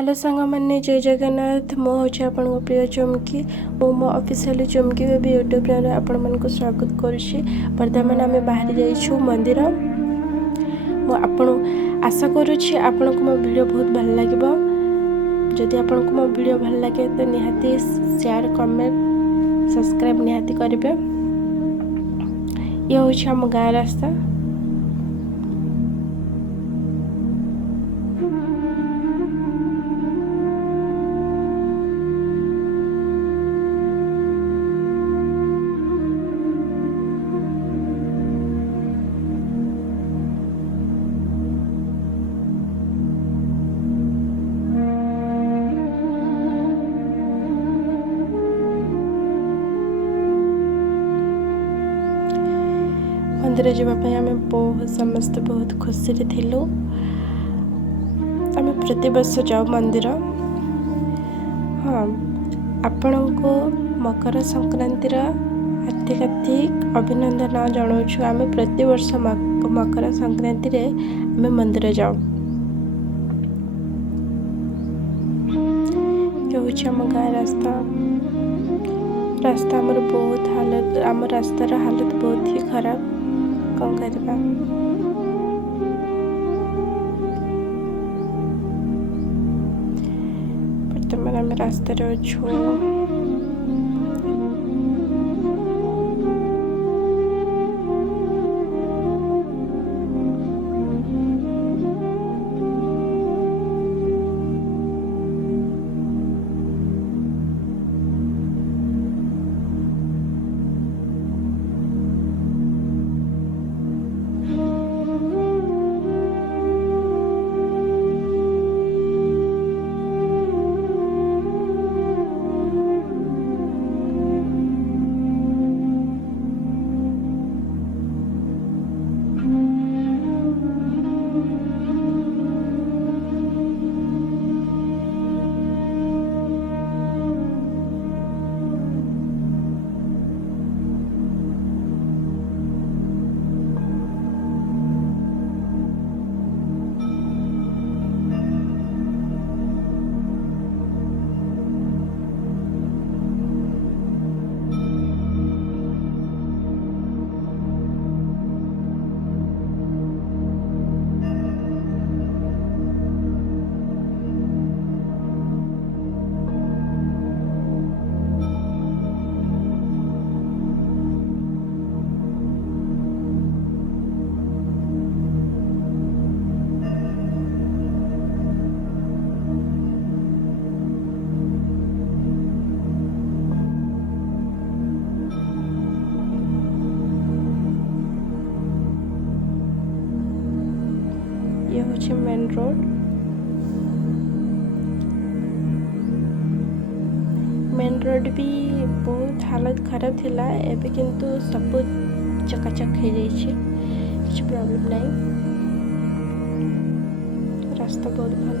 Hello सांग मैंने जय जगन्नाथ मो हूँ आपण प्रिय चुमकी मो officially Chumki baby YouTube channel आपण मानक स्वागत करुच्ची। बर्तमान आम बाहरी जाइछु मंदिर। मो आपण आशा करुच्ची आपण को मो वीडियो बहुत भल लगे। जदि आपण को मो वीडियो भल लगे तो निहाती शेयर कमेंट सब्सक्राइब निहाती करेंगे। ये हूँ आम गाँ रास्ता। मंदिर जावाई आम बहुत समस्ते बहुत खुशी थिलु। आम प्रति वर्ष जाऊ मंदिर। हाँ, आपण को मकर संक्रांतिर हार्दिक हार्दिक अभिनंदन जनाऊँ। आम प्रति वर्ष मकर संक्रांति रे आम मंदिर जाऊ। ये हूँ आम गाँ रास्ता। रास्ता आमर बहुत हालत आम रास्तार हालत बहुत ही खराब। कौन करवा बर्तमान आम रास्तार अच्छु। ये हूँ मेन रोड। मेन रोड भी बहुत हालत खराब थिला। एबे किंतु सब चकाचक हो जाइए। किसी प्रॉब्लम नहीं। रास्ता बहुत भल।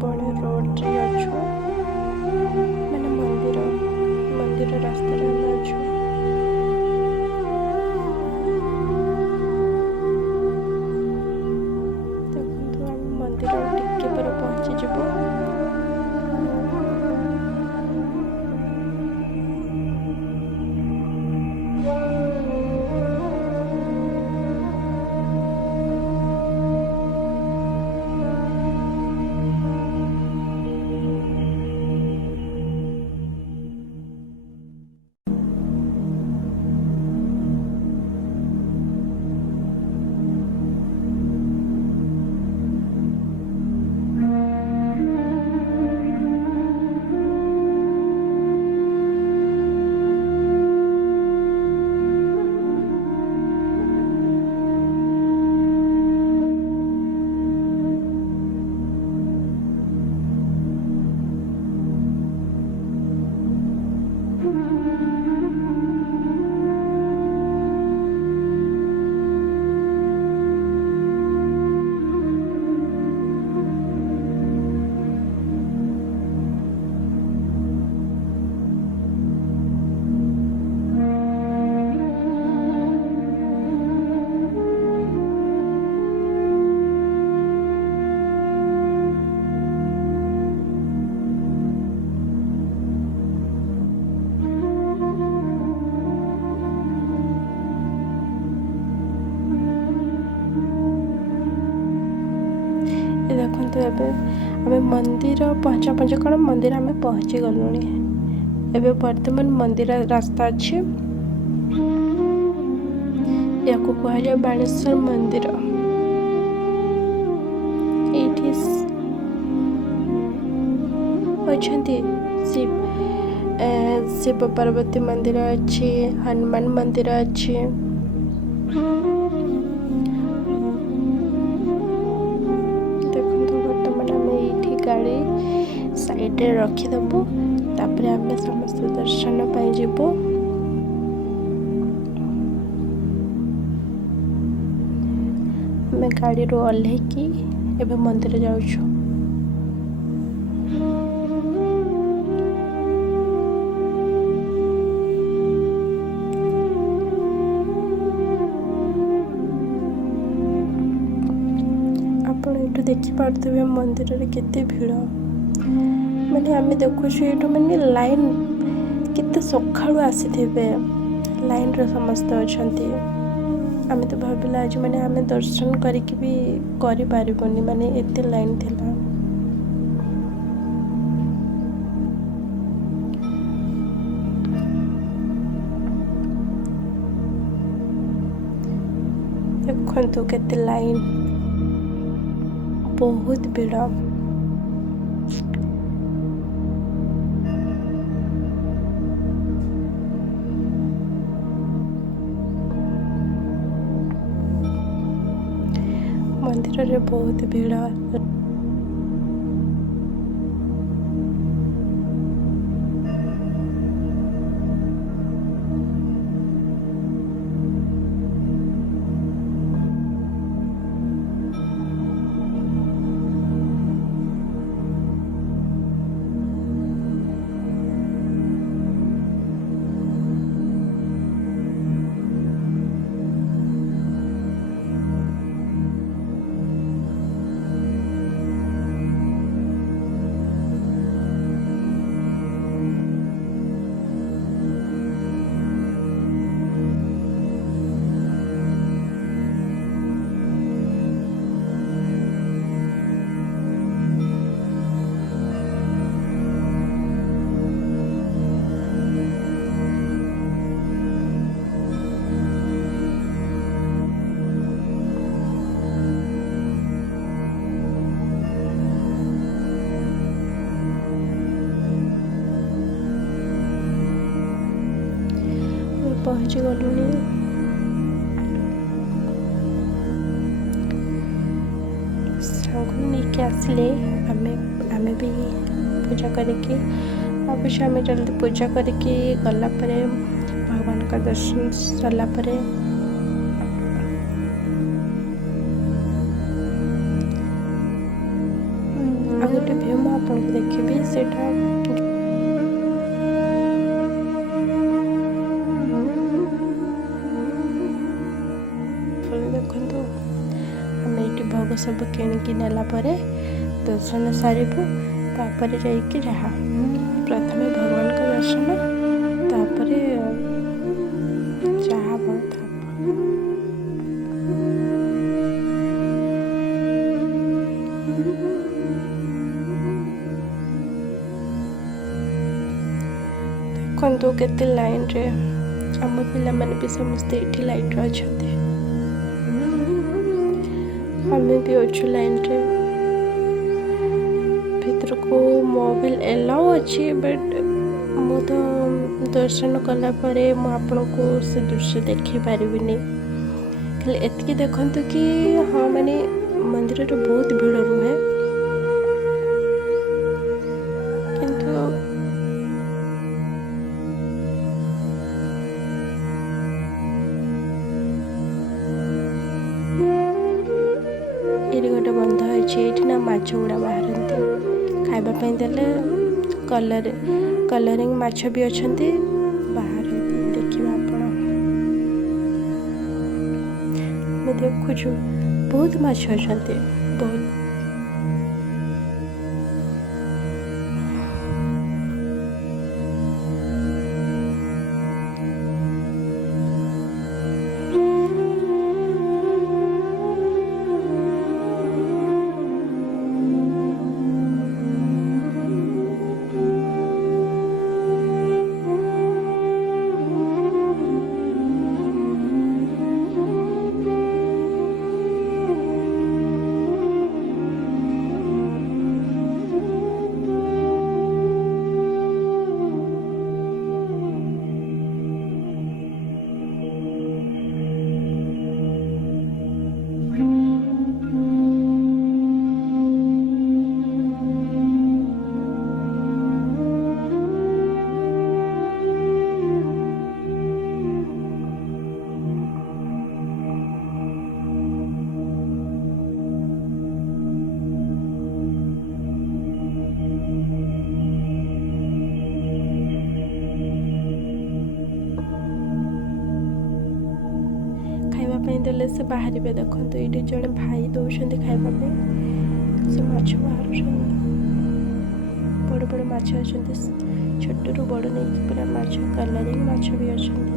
पुणे रोड रे अच्छु मैंने मंदिर रास्ता रे हम अच्छु। देखो हम मंदिर टिके पर पहुंची जिबो। देखते एवं मंदिर पहुँचा पहुँचा कौन मंदिर आम पहुँची गलु एवं बर्तमान मंदिर रास्ता अच्छे या कह बाणेश्वर मंदिर ये शिव पार्वती मंदिर अच्छे हनुमान मंदिर अच्छे। गाड़ी साइड रे रखीदेबू तापर आम समस्त दर्शन पाई जीवु। आम गाड़ी रू ओह्लैकी एवं मंदिर जाऊँ। देखिपे मंदिर रे केते भीड़ माने आम देखु माने लाइन केते सकाळु आसी लाइन रे समस्त अछंती। आम तो भाविला आज माने आम दर्शन करिक भी करि पारिबोनी माने एते लाइन थिला। देखंतु केते लाइन बहुत भीड़। मंदिर रे बहुत भीड़। पहुँची गलु नहीं आसिले आम भी पूजा करके अवश्य आम जल्दी पूजा करके गला भगवान का दर्शन सरला ଆଉ ଗୋଟେ ଭିୟୁ ମୁଁ ଆପଣଙ୍କୁ ଦେଖେଇବି। ସେଇଟା ଦେଖନ୍ତୁ, ଆମେ ଏଇଠି ଭୋଗ ସବୁ କିଣିକି ନେଲା ପରେ ଦର୍ଶନ ସାରିବୁ। ତାପରେ ଯାଇକି ଯାହା ପ୍ରଥମେ ଭଗବାନଙ୍କ ଦର୍ଶନ, ତାପରେ ଯାହା ବହୁତ ଦେଖନ୍ତୁ କେତେ ଲାଇନରେ ଆମ ପିଲାମାନେ ବି ସମସ୍ତେ ଏଇଠି ଲାଇନରେ ଅଛନ୍ତି। ଆମେ ବି ଅଛୁ ଲାଇନରେ। ଭିତରକୁ ମୋବାଇଲ ଏଲାଉ ଅଛି, ବଟ୍ ମୁଁ ତ ଦର୍ଶନ କଲା ପରେ ମୁଁ ଆପଣଙ୍କୁ ସେ ଦୃଶ୍ୟ ଦେଖାଇ ପାରିବିନି। ଖାଲି ଏତିକି ଦେଖନ୍ତୁ କି ହଁ, ମାନେ ମନ୍ଦିରରେ ବହୁତ ଭିଡ଼ ରୁହେ, କିନ୍ତୁ ଏଇଠି ଗୋଟେ ବନ୍ଧ ଅଛି। ଏଇଠି ନା ମାଛ ଗୁଡ଼ା ବାହାରନ୍ତି, ଖାଇବା ପାଇଁ ଦେଲେ କଲରିଂ ମାଛ ବି ଅଛନ୍ତି ବାହାରେ। ଦେଖିବା ଆପଣ, ଆମେ ଦେଖୁଛୁ ବହୁତ ମାଛ ଅଛନ୍ତି, ବହୁତ। ଖାଇବା ପାଇଁ ଦେଲେ ସେ ବାହାରିବେ। ଦେଖନ୍ତୁ, ଏଇଠି ଜଣେ ଭାଇ ଦେଉଛନ୍ତି ଖାଇବା ପାଇଁ। ସେ ମାଛ ବାହାରୁଛନ୍ତି, ବଡ଼ ବଡ଼ ମାଛ ଅଛନ୍ତି, ଛୋଟରୁ ବଡ଼ ନେଇକି ପୁରା ମାଛ, କଲରିଂ ମାଛ ବି ଅଛନ୍ତି।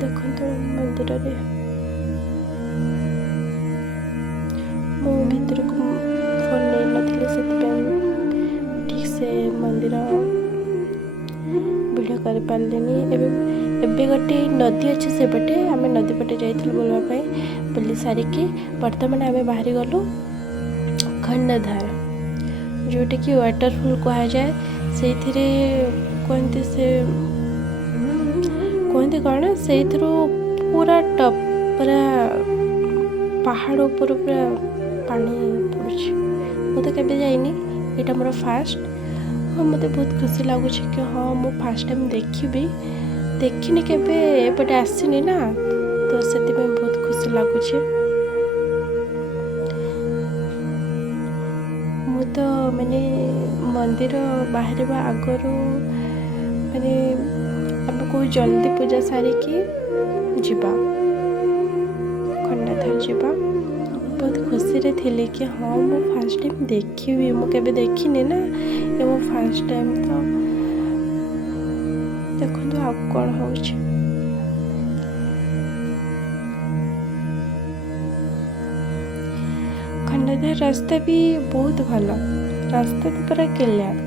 ଦେଖନ୍ତୁ, ମନ୍ଦିରରେ ମୁଁ ଭିତରକୁ ଫୋନ୍ ନେଇନଥିଲି, ସେଥିପାଇଁ ଠିକ୍ ସେ ମନ୍ଦିର ଭିଡ଼ିଓ କରିପାରିଲିନି। ଏବେ ଗୋଟେ ନଦୀ ଅଛି ସେପଟେ, ଆମେ ନଦୀ ପଟେ ଯାଇଥିଲୁ ବୁଲିବା ପାଇଁ। ବୁଲି ସାରିକି ବର୍ତ୍ତମାନ ଆମେ ବାହାରି ଗଲୁ ଖଣ୍ଡଧାର, ଯେଉଁଟାକି ୱାଟରଫଲ୍ କୁହାଯାଏ। ସେଇଥିରେ କୁହନ୍ତି କ'ଣ, ସେଇଥିରୁ ପୁରା ଟପ୍, ପୁରା ପାହାଡ଼ ଉପରୁ ପୁରା ପାଣି ପଡ଼ୁଛି। ମୁଁ ତ କେବେ ଯାଇନି, ଏଇଟା ମୋର ଫାଷ୍ଟ। ହଁ, ମୋତେ ବହୁତ ଖୁସି ଲାଗୁଛି କି ହଁ, ମୁଁ ଫାଷ୍ଟ ଟାଇମ୍ ଦେଖିନି, କେବେ ଏପଟେ ଆସିନି ନା, ତ ସେଥିପାଇଁ ବହୁତ ଖୁସି ଲାଗୁଛି। ମୁଁ ତ ମାନେ ମନ୍ଦିର ବାହାରିବା ଆଗରୁ पाखे आमको जल्दी पूजा सारिकी जीवा खंडाधार जीवा। बहुत खुशी रे थिले कि हाँ मु फर्स्ट टाइम देखी मुझे देखनी ना ये मो फर्स्ट टाइम तो देखो आ कौन हो। खंडाधार रास्ता भी बहुत भल रास्ता तो पूरा क्लियर।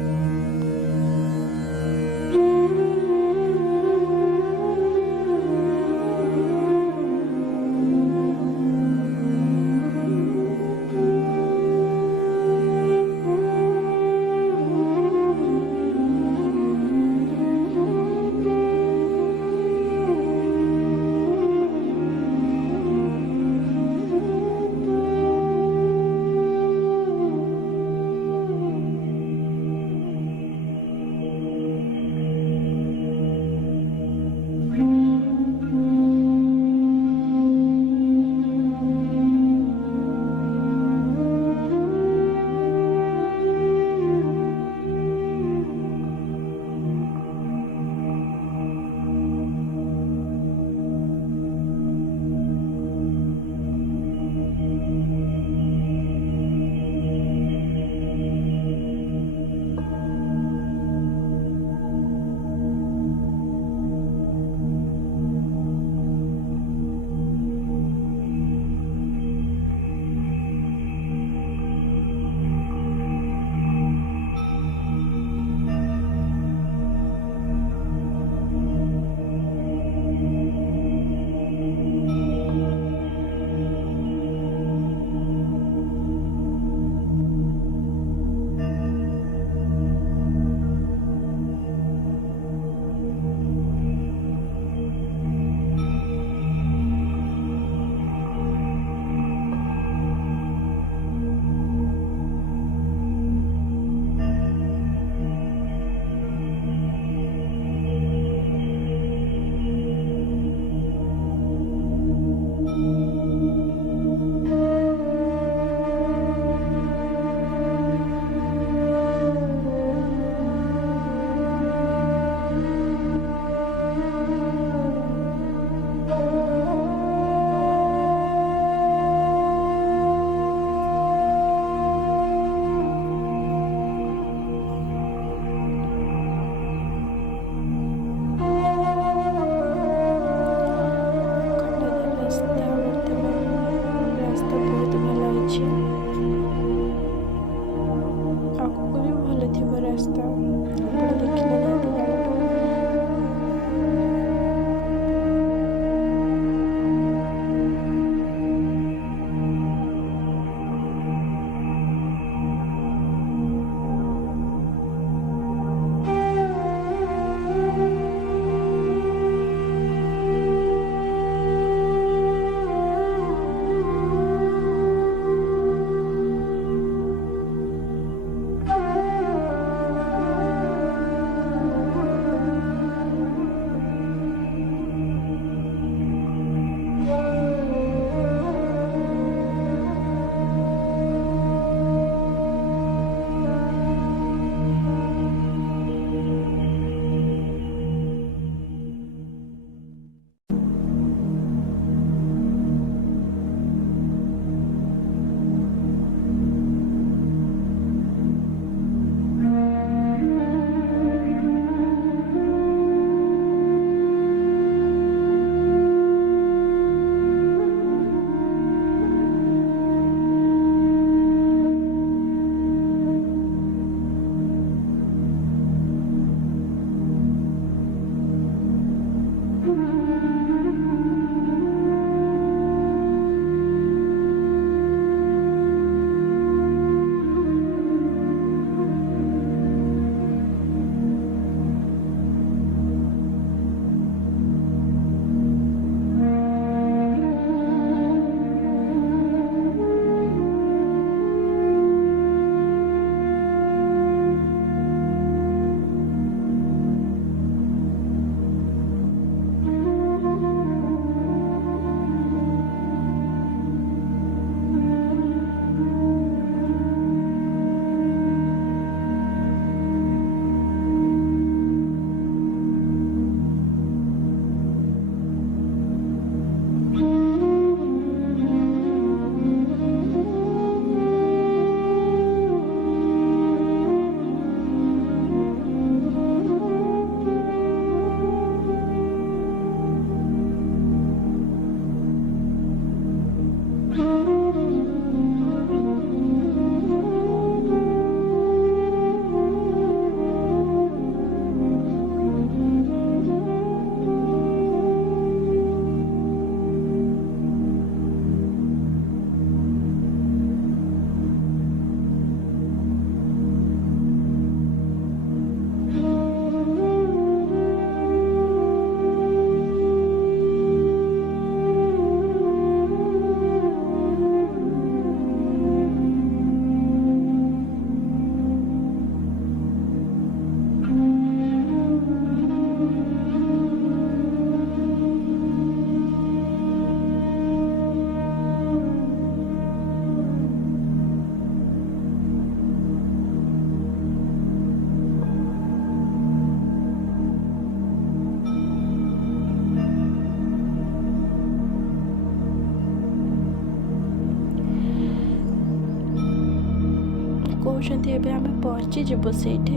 କହୁଛନ୍ତି ଏବେ ଆମେ ପହଞ୍ଚିଯିବୁ ସେଇଠି।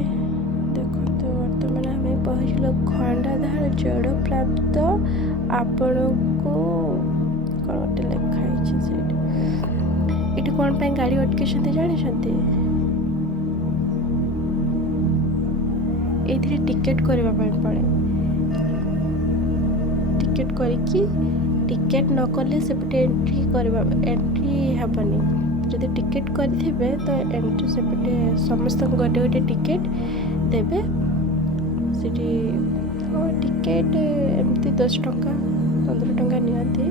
ଦେଖନ୍ତୁ ବର୍ତ୍ତମାନ ଆମେ ପହଞ୍ଚିଲୁ ଖଣ୍ଡାଧାର ଜଳପ୍ରାପ୍ତ। ଆପଣଙ୍କୁ କ'ଣ ଗୋଟେ ଲେଖା ହେଇଛି ସେଇଠି। ଏଠି କ'ଣ ପାଇଁ ଗାଡ଼ି ଅଟକେଇଛନ୍ତି ଜାଣିଛନ୍ତି? ଏଇଥିରେ ଟିକେଟ୍ କରିବା ପାଇଁ ପଡ଼େ। ଟିକେଟ୍ କରିକି ଟିକେଟ୍ ନ କଲେ ସେପଟେ ଏଣ୍ଟ୍ରି ହେବନି। ଯଦି ଟିକେଟ୍ କରିଥିବେ ତ ଏଣ୍ଟ୍ରି ସେପଟେ ସମସ୍ତଙ୍କୁ ଗୋଟେ ଗୋଟେ ଟିକେଟ୍ ଦେବେ। ସେଠି ଟିକେଟ୍ ଏମିତି 10 ଟଙ୍କା 15 ଟଙ୍କା ନିଅନ୍ତି।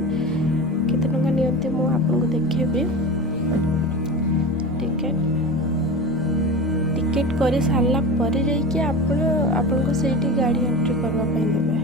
କେତେ ଟଙ୍କା ନିଅନ୍ତି ମୁଁ ଆପଣଙ୍କୁ ଦେଖେଇବି। ଟିକେଟ୍ କରି ସାରିଲା ପରେ ଯାଇକି ଆପଣଙ୍କୁ ସେଇଠି ଗାଡ଼ି ଏଣ୍ଟ୍ରି କରିବା ପାଇଁ ଦେବେ।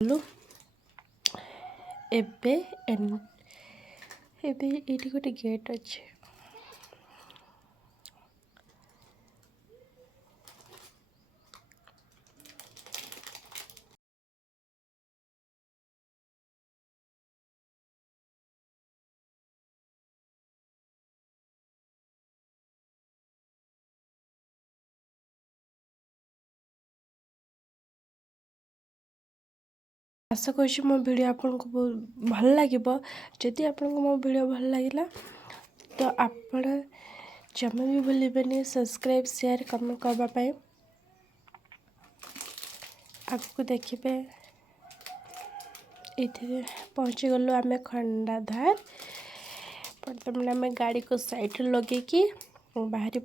लो एबे एबे एठी गोटे गेट अच्छे। आशा कर मो वीडियो आपको बहुत भल लगे। जदि आपको मो वीडियो भल लगे तो आपण जमा भी भूलें सब्सक्राइब शेयर कमेंट करने। आपको देखिए ये पहुँची गलु आम खंडाधार। बर्तमान आम गाड़ी को साइड लगे कि बाहर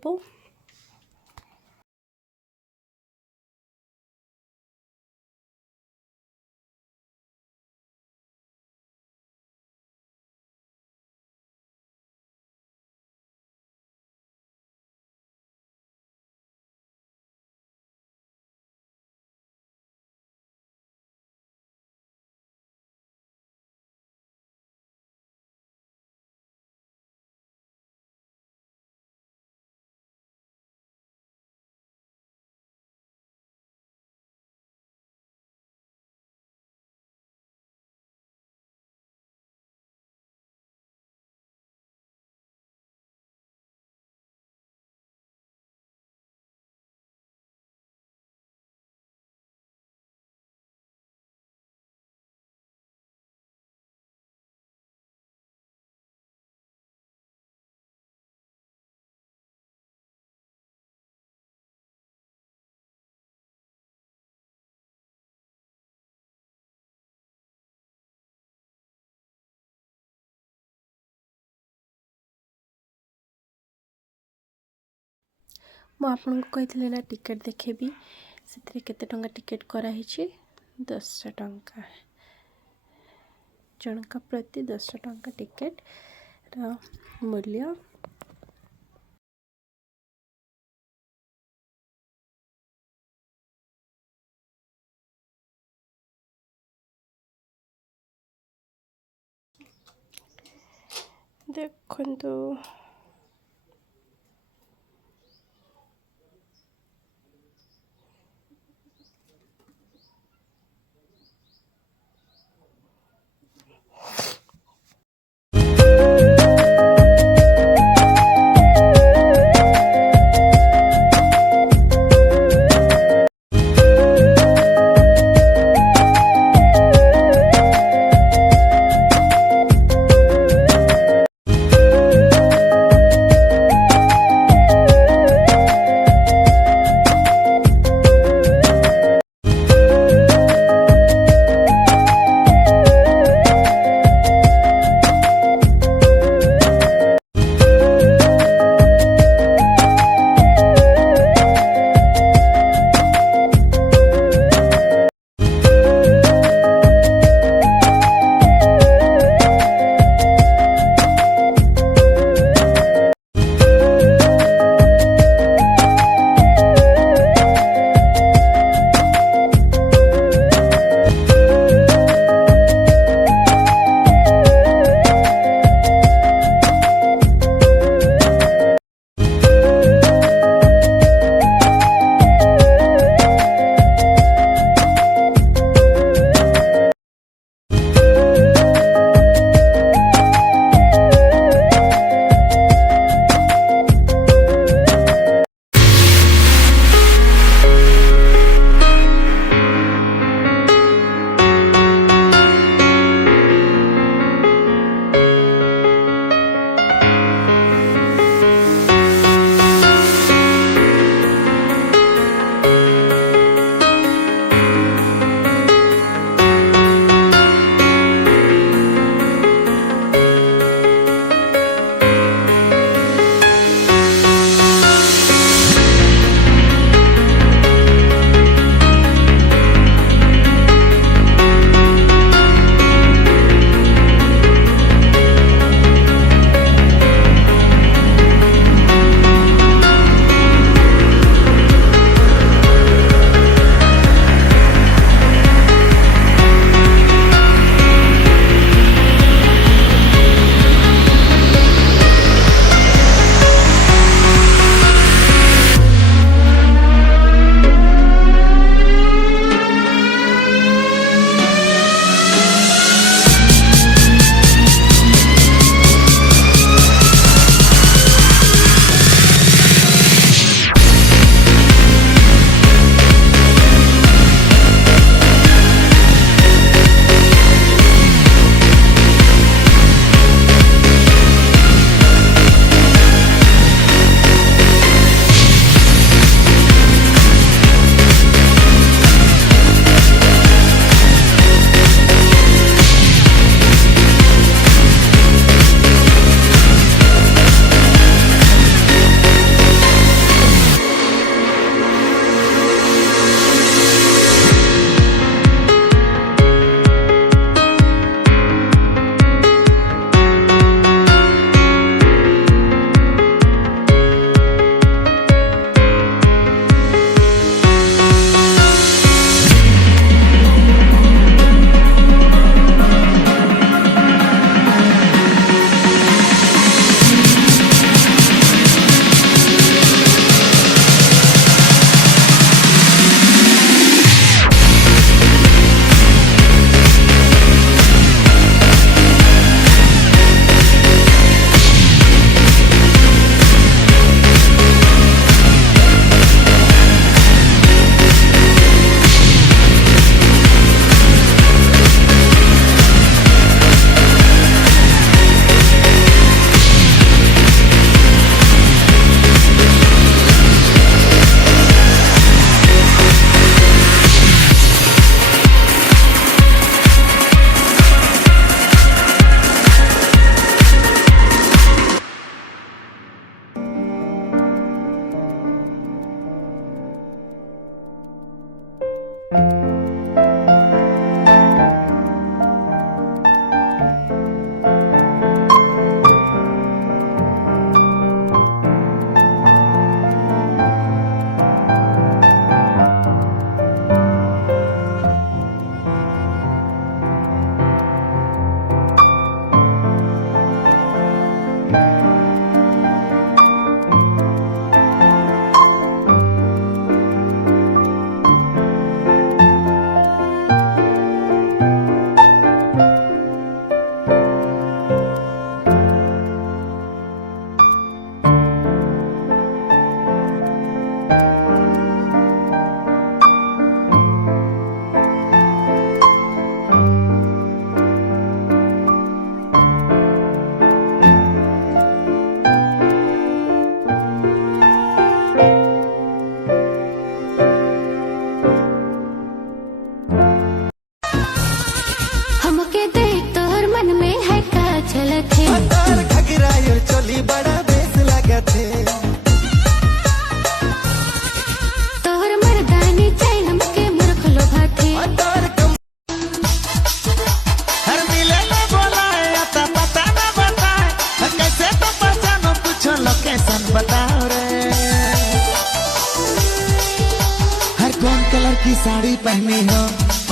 मु आपको कही ना टिकेट देखेबी से केते टंका टिकेट कराई 10 टंका जनका प्रति 10 टंका टिकेट मूल्य। देखो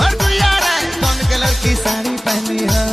और तू यार है कौन कलर की साड़ी पहनी है।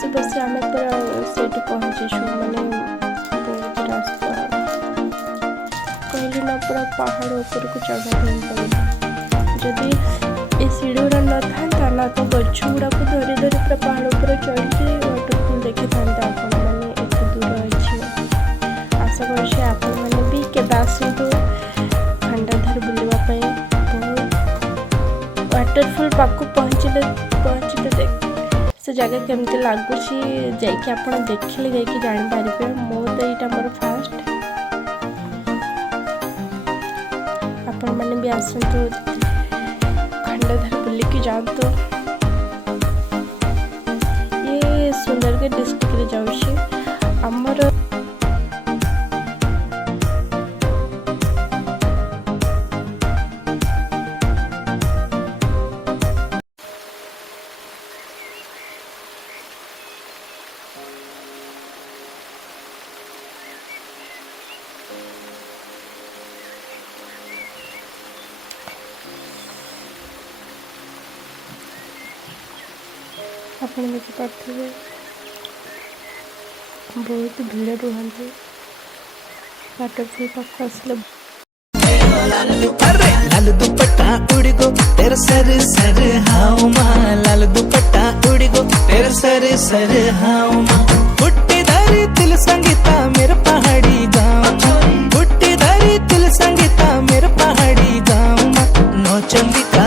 बसी बसी आम पूरा से पहुँचीछु माने बहुत रास्ता कहली ना पूरा पहाड़ ऊपर को चढ़ा पड़े जदि ये सीढ़ी गुड़ा न था ना तो गछ गुड़ा को धरी धरी पूरा पहाड़ ऊपर चढ़ी वाटरफॉल देखी था आपण मैंने एत दूर अच्छी आशा कर आपण मैंने भी केवे आसतु खंडाधार बुलवाई बहुत वाटरफॉल पाक पहुँचले देख से जगह केमती लगुच जाकि देखिले जाकि जापारे मो तो यहाँ मोर फास्ट आपण मैंने भी आसतु खंडाधार बुलिकी जातु ये सुंदरगढ़ डिस्ट्रिक्ट रे जाउछि हमर ଆପଣ ଦେଖିପାରୁଥିବେ ବହୁତ ଭିଡ଼ ରୁହନ୍ତି वाटरफॉल पाख आसले अरे लाल दुपट्टा उड़ी गो तेरे सर सर हाउ माँ लाल दुपट्टा उड़ी गो तेरे सर सर हाउ माँ बुट्टी धारी तिल संगीता मेरे पहाड़ी गाँव बुट्टी धारी तिल संगीता मेरे पहाड़ी गाँव माँ नौ चंदिका